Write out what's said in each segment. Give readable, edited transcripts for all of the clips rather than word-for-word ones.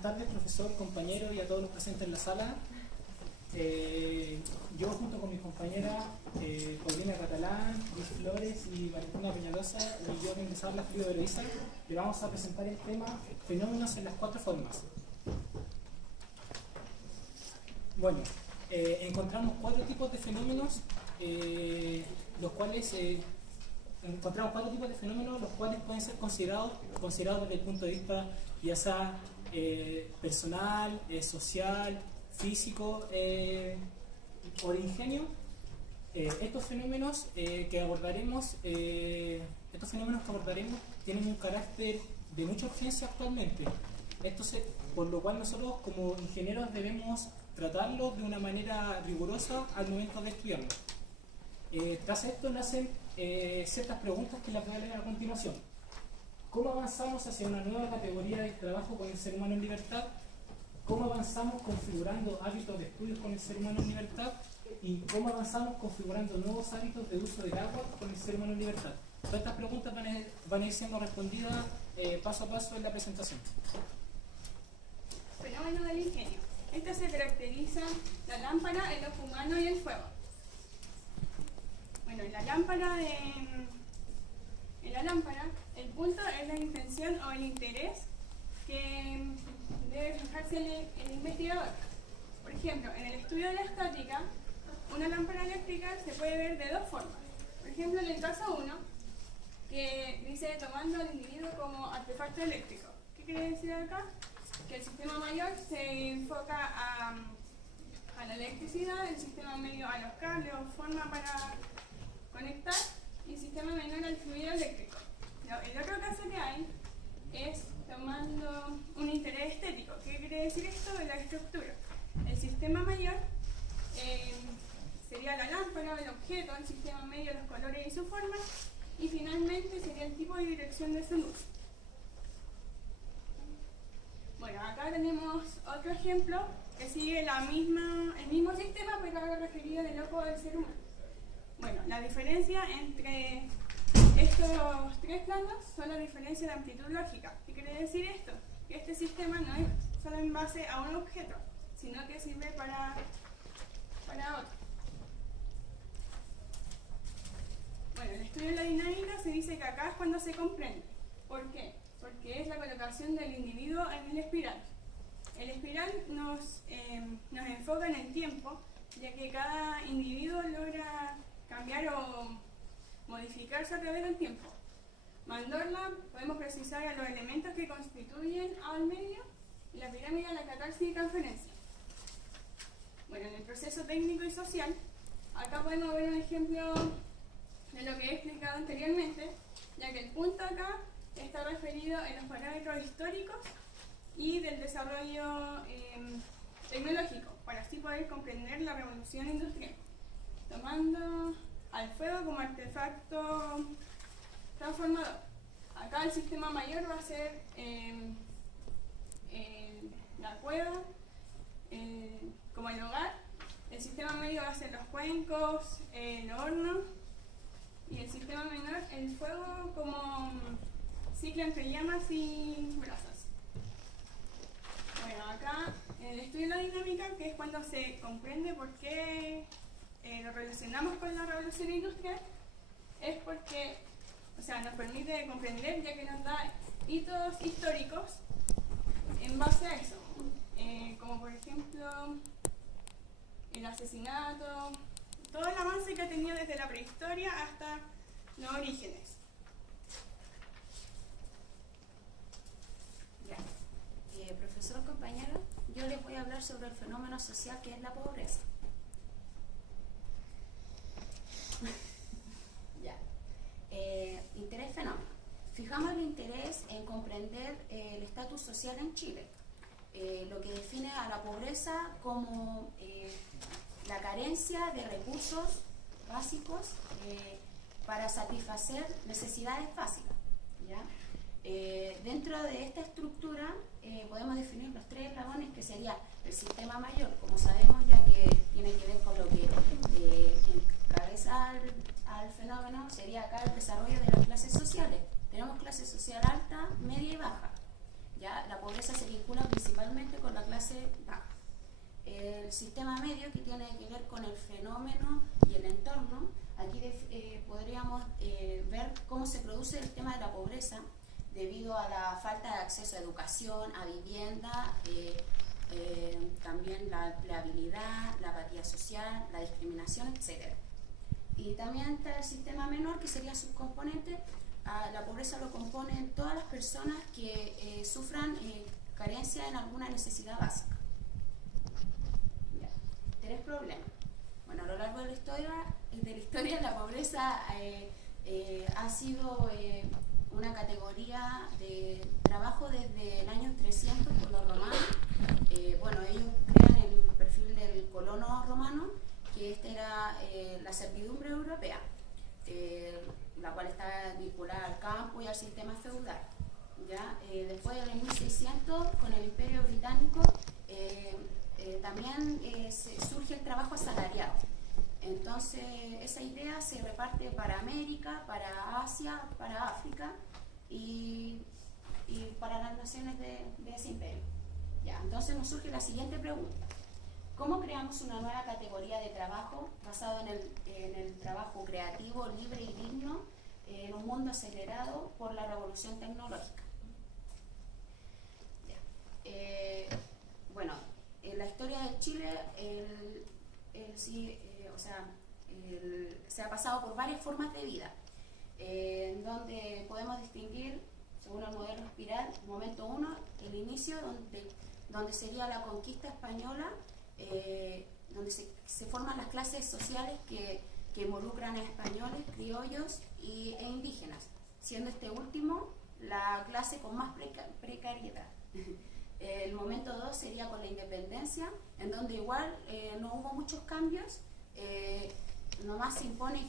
Buenas tardes, profesor, compañero y a todos los presentes en la sala. Yo junto con mis compañeras Paulina Catalán, Luis Flores y Valentina Peñalosa y yo, ingresar la Frío de Eloísa, le vamos a presentar el tema fenómenos en las cuatro formas. Bueno, encontramos cuatro tipos de fenómenos, los cuales pueden ser considerados desde el punto de vista ya sea personal, social, físico o de ingenio. Estos fenómenos que abordaremos tienen un carácter de mucha urgencia actualmente. Por lo cual nosotros como ingenieros debemos tratarlos de una manera rigurosa al momento de estudiarlos. Tras esto nacen ciertas preguntas que las voy a leer a continuación. ¿Cómo avanzamos hacia una nueva categoría de trabajo con el ser humano en libertad? ¿Cómo avanzamos configurando hábitos de estudios con el ser humano en libertad? ¿Y cómo avanzamos configurando nuevos hábitos de uso del agua con el ser humano en libertad? Todas estas preguntas van a ir siendo respondidas paso a paso en la presentación. Fenómeno del ingenio. Esto se caracteriza la lámpara, el ojo humano y el fuego. Bueno, en la lámpara, el punto es la intención o el interés que debe fijarse el investigador. Por ejemplo, en el estudio de la estática, una lámpara eléctrica se puede ver de dos formas. Por ejemplo, en el caso 1, que dice tomando al individuo como artefacto eléctrico. ¿Qué quiere decir acá? Que el sistema mayor se enfoca a la electricidad, el sistema medio a los cables o forma para conectar, y el sistema menor al fluido eléctrico. El otro caso que hay es tomando un interés estético. ¿Qué quiere decir esto? De la estructura. El sistema mayor sería la lámpara, el objeto, el sistema medio, los colores y su forma, y finalmente sería el tipo de dirección de su luz. Bueno, acá tenemos otro ejemplo que sigue el mismo sistema, pero ahora referido del ojo del ser humano. Bueno, la diferencia entre estos tres planos son la diferencia de amplitud lógica. ¿Qué quiere decir esto? Que este sistema no es solo en base a un objeto, sino que sirve para otro. Bueno, el estudio de la dinámica se dice que acá es cuando se comprende. ¿Por qué? Porque es la colocación del individuo en el espiral. El espiral nos enfoca en el tiempo, ya que cada individuo logra cambiar o modificarse a través del tiempo. Mandorla podemos precisar a los elementos que constituyen al medio y la pirámide a la catarsis y transferencia. Bueno, en el proceso técnico y social, acá podemos ver un ejemplo de lo que he explicado anteriormente, ya que el punto acá está referido en los parámetros históricos y del desarrollo tecnológico, para así poder comprender la revolución industrial, tomando al fuego como artefacto transformador. Acá el sistema mayor va a ser la cueva, como el hogar. El sistema medio va a ser los cuencos, el horno, y el sistema menor, el fuego como ciclo entre llamas y brasas. Bueno, acá en el estudio de la dinámica, que es cuando se comprende por qué lo relacionamos con la revolución industrial, es porque, nos permite comprender, ya que nos da hitos históricos en base a eso, como por ejemplo el asesinato, todo el avance que ha tenido desde la prehistoria hasta los orígenes. Profesor, compañero, yo les voy a hablar sobre el fenómeno social que es la pobreza. Interés fenómeno. Fijamos el interés en comprender el estatus social en Chile, lo que define a la pobreza como la carencia de recursos básicos para satisfacer necesidades básicas, ¿ya? Dentro de esta estructura podemos definir los tres eslabones, que sería el sistema mayor, como sabemos, ya que tiene que ver con lo que encabeza al fenómeno, sería acá el desarrollo de las clases sociales. Tenemos clase social alta, media y baja. ¿Ya? La pobreza se vincula principalmente el sistema medio, que tiene que ver con el fenómeno y el entorno. Aquí podríamos ver cómo se produce el tema de la pobreza debido a la falta de acceso a educación, a vivienda, también la empleabilidad, la apatía social, la discriminación, etc. Y también está el sistema menor, que sería subcomponente. La pobreza lo componen todas las personas que sufran carencia en alguna necesidad básica. Ya. 3 problemas. Bueno, a lo largo de la historia la pobreza ha sido una categoría de trabajo desde el año 300 por los romanos. Bueno, ellos crean el perfil del colono romano, que esta era la servidumbre europea, la cual está vinculada al campo y al sistema feudal. ¿Ya? Después, en 1600, con el Imperio Británico, también surge el trabajo asalariado. Entonces, esa idea se reparte para América, para Asia, para África y para las naciones de ese imperio. Ya, entonces nos surge la siguiente pregunta. ¿Cómo creamos una nueva categoría de trabajo basado en el trabajo creativo, libre y digno en un mundo acelerado por la revolución tecnológica? Ya. Bueno, en la historia de Chile se ha pasado por varias formas de vida, en donde podemos distinguir, según el modelo espiral, momento 1, el inicio, donde sería la conquista española, donde se forman las clases sociales que involucran a españoles, criollos e indígenas, siendo este último la clase con más precariedad. El momento 2 sería con la independencia, en donde igual no hubo muchos cambios, nomás se impone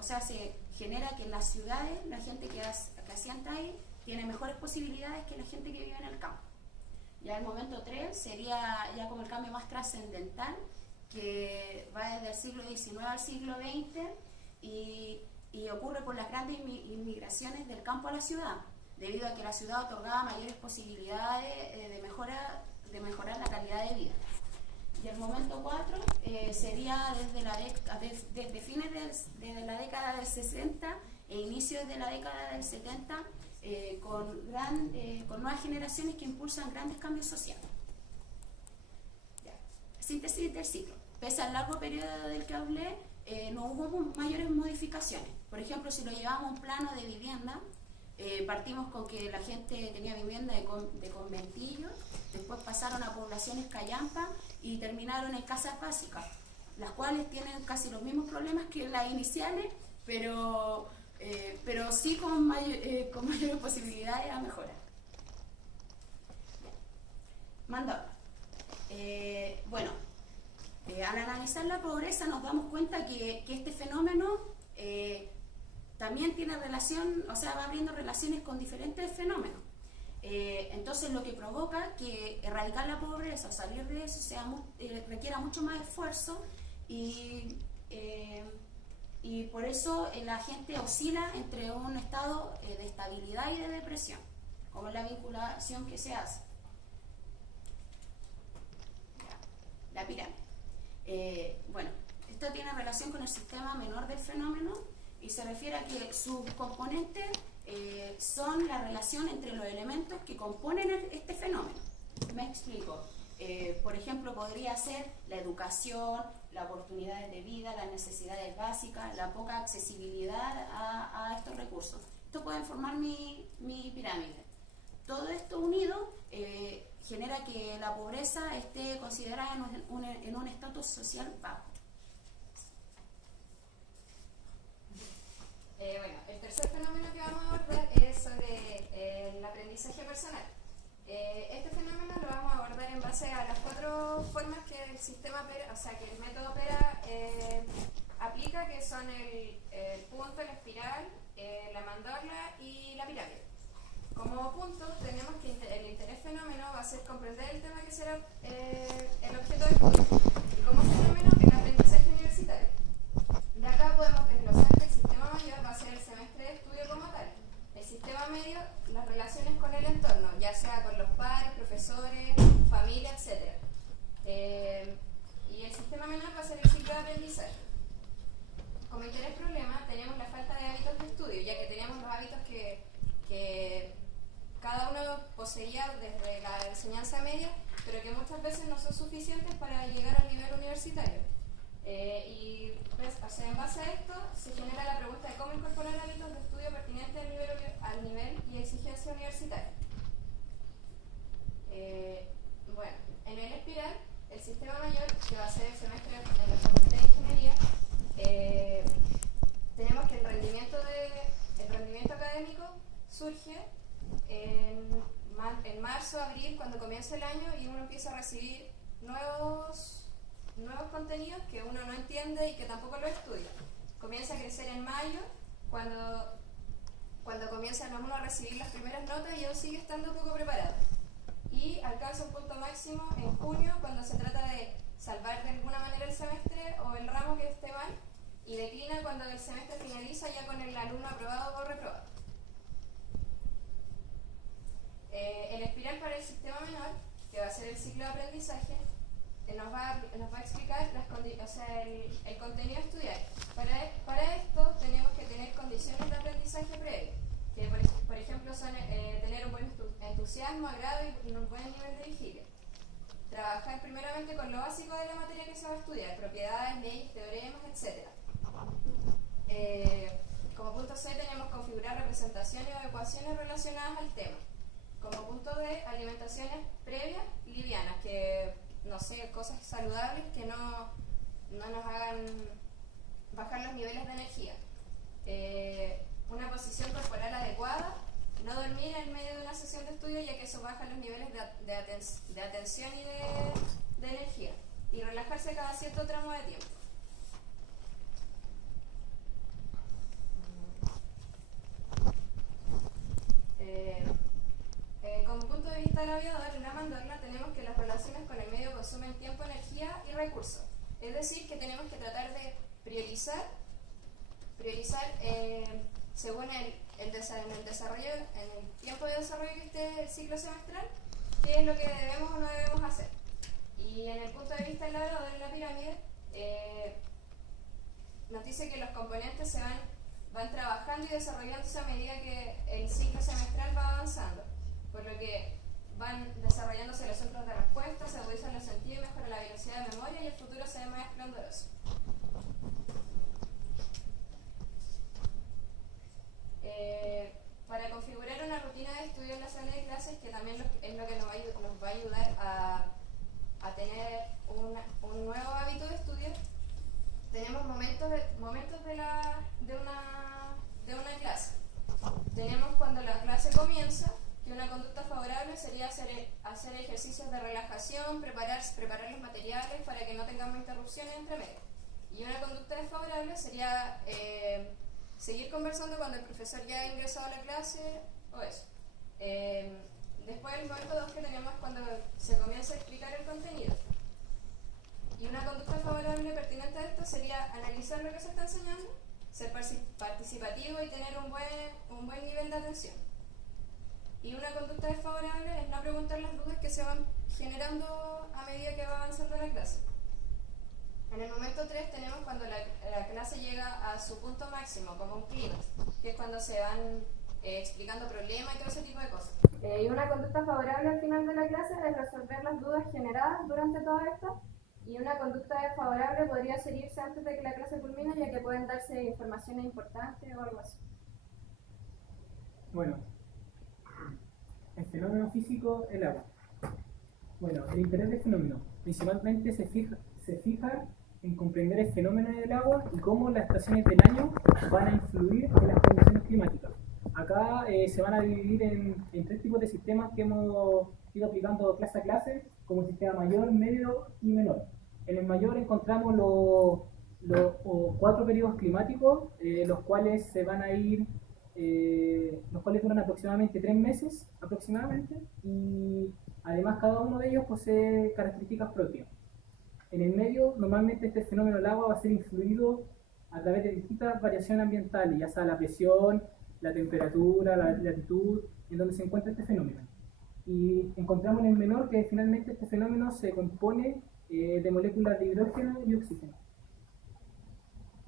se genera que en las ciudades la gente que asienta ahí tiene mejores posibilidades que la gente que vive en el campo. Ya el momento 3 sería ya como el cambio más trascendental, que va desde el siglo XIX al siglo XX y ocurre por las grandes inmigraciones del campo a la ciudad, debido a que la ciudad otorgaba mayores posibilidades de mejorar la calidad de vida. Y el momento 4 sería desde fines de la década del 60 e inicios de la década del 70, con nuevas generaciones que impulsan grandes cambios sociales. Ya. Síntesis del ciclo. Pese al largo periodo del que hablé, no hubo mayores modificaciones. Por ejemplo, si lo llevamos a un plano de vivienda, partimos con que la gente tenía vivienda de conventillos, después pasaron a poblaciones callampa y terminaron en casas básicas, las cuales tienen casi los mismos problemas que las iniciales, pero sí con mayores posibilidades a mejorar. Mandor. Al analizar la pobreza nos damos cuenta que este fenómeno también tiene relación, va abriendo relaciones con diferentes fenómenos. Entonces lo que provoca que erradicar la pobreza o salir de eso requiera mucho más esfuerzo y por eso la gente oscila entre un estado de estabilidad y de depresión, como es la vinculación que se hace. La pirámide. Esto tiene relación con el sistema menor del fenómeno y se refiere a que sus componentes son la relación entre los elementos que componen este fenómeno. Me explico. Por ejemplo, podría ser la educación, las oportunidades de vida, las necesidades básicas, la poca accesibilidad a estos recursos. Esto puede formar mi pirámide. Todo esto unido genera que la pobreza esté considerada en un estatus social bajo. El tercer fenómeno que vamos a abordar es sobre el aprendizaje personal. Este fenómeno lo vamos a abordar en base a las 4 formas que el sistema Pera, que el método Pera aplica, que son el punto, la espiral, la mandorla y la pirámide. Como punto tenemos que el interés fenómeno va a ser comprender el tema que será el objeto de estudio, y como fenómeno el aprendizaje universitario. De acá podemos desglosar que el sistema mayor va a ser el semestre de estudio como tal. El sistema medio, las relaciones con el entorno, ya sea con los padres, profesores, familia, etc. son suficientes para llegar al nivel universitario. Y pues, o sea, en base a esto se genera la pregunta de cómo incorporar hábitos de estudio pertinentes al nivel y exigencia universitaria. Bueno, en el espiral, el sistema mayor, que va a ser el semestre en la Facultad de Ingeniería, tenemos que el rendimiento académico surge en marzo, abril, cuando comienza el año y uno empieza a recibir nuevos contenidos que uno no entiende y que tampoco lo estudia. Comienza a crecer en mayo, cuando comienzan uno a recibir las primeras notas y aún sigue estando poco preparado. Y alcanza un punto máximo en junio, cuando se trata de salvar de alguna manera el semestre o el ramo que esté mal, y declina cuando el semestre finaliza ya con el alumno aprobado o reprobado. El espiral para el sistema menor, que va a ser el ciclo de aprendizaje, nos va a explicar el contenido a estudiar. Para esto tenemos que tener condiciones de aprendizaje previas, que por ejemplo son tener un buen entusiasmo, agrado y un buen nivel de vigilia. Trabajar primeramente con lo básico de la materia que se va a estudiar, propiedades, leyes, teoremas, etc. Como punto C tenemos configurar representaciones o ecuaciones relacionadas al tema. Como punto D, alimentaciones previas y livianas, que no sé, cosas saludables que no nos hagan bajar los niveles de energía. Una posición corporal adecuada, no dormir en medio de una sesión de estudio, ya que eso baja los niveles de atención y de energía. Y relajarse cada cierto tramo de tiempo. Como punto de vista del aviador, en la mandorla tenemos que las relaciones con el medio consumen tiempo, energía y recursos. Es decir, que tenemos que tratar de priorizar según el desarrollo, en el tiempo de desarrollo que esté el ciclo semestral, qué es lo que debemos o no debemos hacer. Y en el punto de vista del labrador, en la pirámide, nos dice que los componentes van trabajando y desarrollándose a medida que el ciclo semestral va avanzando, por lo que van desarrollándose los centros de respuesta, se agudizan los sentidos, mejora la velocidad de memoria y el futuro se ve más esplendoroso. Para configurar una rutina de estudio en la sala de clases, que también es lo que nos va a ayudar a tener un nuevo hábito de estudio, tenemos momentos de una clase. Tenemos cuando la clase comienza, que una conducta favorable sería hacer ejercicios de relajación, preparar los materiales para que no tengamos interrupciones entre medio. Y una conducta desfavorable sería seguir conversando cuando el profesor ya ha ingresado a la clase o eso. Después el momento 2 que tenemos es cuando se comienza a explicar el contenido. Y una conducta favorable pertinente a esto sería analizar lo que se está enseñando, ser participativo y tener un buen nivel de atención. Y una conducta desfavorable es no preguntar las dudas que se van generando a medida que va avanzando la clase. En el momento 3 tenemos cuando la clase llega a su punto máximo, como un clímax, que es cuando se van explicando problemas y todo ese tipo de cosas. Y una conducta favorable al final de la clase es resolver las dudas generadas durante toda esta. Y una conducta desfavorable podría seguirse antes de que la clase culmine, ya que pueden darse informaciones importantes o algo así. Bueno, el fenómeno físico, el agua. Bueno, el interés del fenómeno principalmente se fija en comprender el fenómeno del agua y cómo las estaciones del año van a influir en las condiciones climáticas. Acá se van a dividir en 3 tipos de sistemas que hemos ido aplicando clase a clase, como sistema mayor, medio y menor. En el mayor encontramos los 4 periodos climáticos, los cuales se van a ir, los cuales duran aproximadamente 3 meses aproximadamente, y además cada uno de ellos posee características propias. En el medio, normalmente este fenómeno del agua va a ser influido a través de distintas variaciones ambientales, ya sea la presión, la temperatura, la latitud, en donde se encuentra este fenómeno. Y encontramos en el menor que finalmente este fenómeno se compone de moléculas de hidrógeno y oxígeno.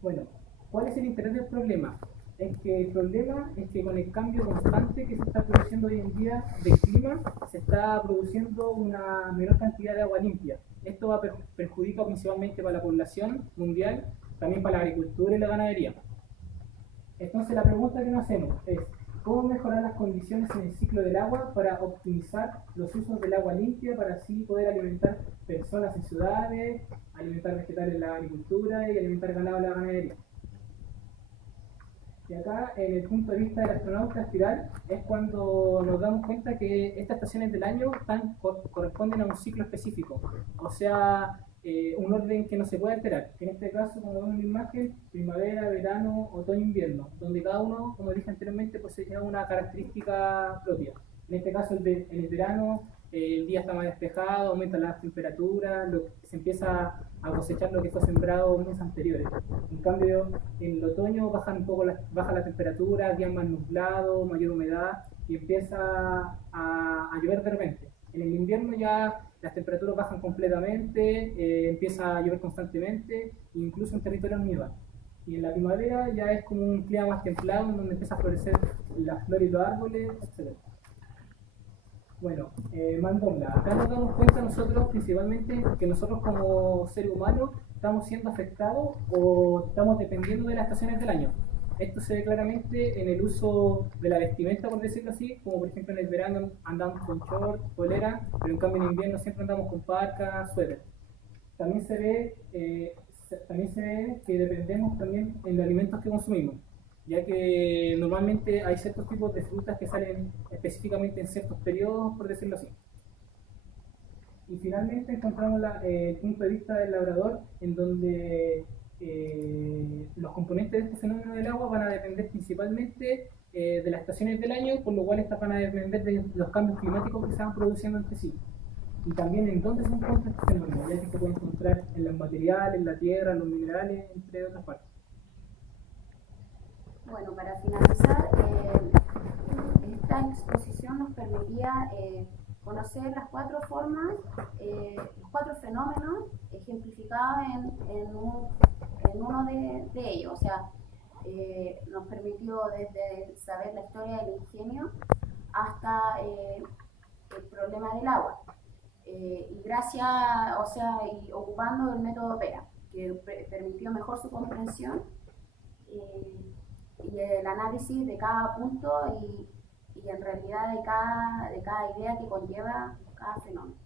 Bueno, ¿cuál es el interés del problema? es que el problema es que con el cambio constante que se está produciendo hoy en día del clima, se está produciendo una menor cantidad de agua limpia. Esto va a perjudicar principalmente para la población mundial, también para la agricultura y la ganadería. Entonces la pregunta que nos hacemos es, ¿cómo mejorar las condiciones en el ciclo del agua para optimizar los usos del agua limpia para así poder alimentar personas en ciudades, alimentar vegetales en la agricultura y alimentar ganado en la ganadería? Y acá, en el punto de vista del astronauta espiral, es cuando nos damos cuenta que estas estaciones del año corresponden a un ciclo específico, o sea, un orden que no se puede alterar. En este caso, como vemos en la imagen, primavera, verano, otoño, invierno, donde cada uno, como dije anteriormente, posee una característica propia. En este caso, en el verano, el día está más despejado, aumentan las temperaturas, se empieza a cosechar lo que fue sembrado meses anteriores. En cambio, en el otoño baja la temperatura, días más nublados, mayor humedad y empieza a llover de repente. En el invierno ya las temperaturas bajan completamente, empieza a llover constantemente, incluso en territorios nieva. Y en la primavera ya es como un clima más templado, donde empieza a florecer las flores y los árboles, etc. Bueno, Mandonga, acá nos damos cuenta nosotros principalmente que nosotros como seres humanos estamos siendo afectados o estamos dependiendo de las estaciones del año. Esto se ve claramente en el uso de la vestimenta, por decirlo así, como por ejemplo en el verano andamos con short, polera, pero en cambio en invierno siempre andamos con parca, suéter. También se ve que dependemos también en los alimentos que consumimos, ya que normalmente hay ciertos tipos de frutas que salen específicamente en ciertos periodos, por decirlo así. Y finalmente encontramos el punto de vista del labrador, en donde los componentes de este fenómeno del agua van a depender principalmente de las estaciones del año, por lo cual estas van a depender de los cambios climáticos que se van produciendo entre sí. Y también en dónde se encuentra este fenómeno, ya que se puede encontrar en los materiales, en la tierra, en los minerales, entre otras partes. Bueno, para finalizar, esta exposición nos permitía conocer las cuatro formas, los cuatro fenómenos ejemplificados en uno de ellos. O sea, nos permitió desde saber la historia del ingenio hasta el problema del agua. Y gracias, y ocupando el método PERA, que permitió mejor su comprensión y el análisis de cada punto y en realidad de cada idea que conlleva cada fenómeno.